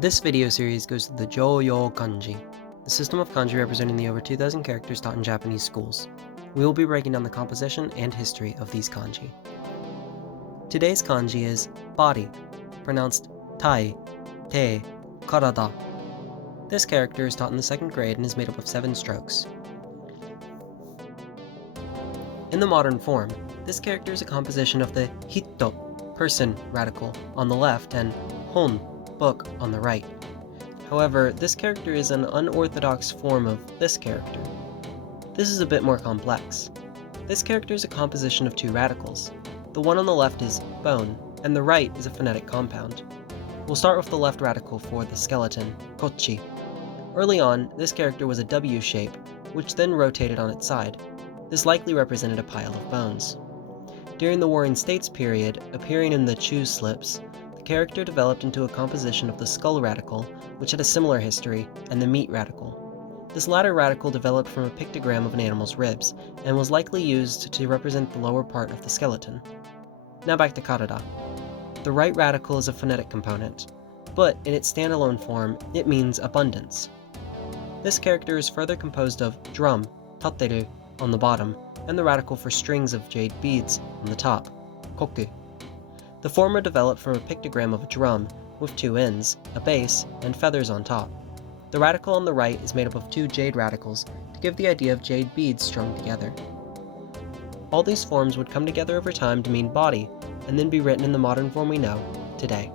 This video series goes through the Jōyō Kanji, the system of kanji representing the over 2,000 characters taught in Japanese schools. We will be breaking down the composition and history of these kanji. Today's kanji is body, pronounced tai, te, karada. This character is taught in the 2nd grade and is made up of 7 strokes. In the modern form, this character is a composition of the hitto, person, radical, on the left and hon, book, on the right. However, this character is an unorthodox form of this character. This is a bit more complex. This character is a composition of 2 radicals. The one on the left is bone, and the right is a phonetic compound. We'll start with the left radical for the skeleton, kochi. Early on, this character was a W shape, which then rotated on its side. This likely represented a pile of bones. During the Warring States period, appearing in the Chu slips, the character developed into a composition of the skull radical, which had a similar history, and the meat radical. This latter radical developed from a pictogram of an animal's ribs, and was likely used to represent the lower part of the skeleton. Now back to karada. The right radical is a phonetic component, but in its standalone form, it means abundance. This character is further composed of drum, tateru, on the bottom, and the radical for strings of jade beads on the top, koku. The former developed from a pictogram of a drum, with 2 ends, a base, and feathers on top. The radical on the right is made up of 2 jade radicals to give the idea of jade beads strung together. All these forms would come together over time to mean body, and then be written in the modern form we know today.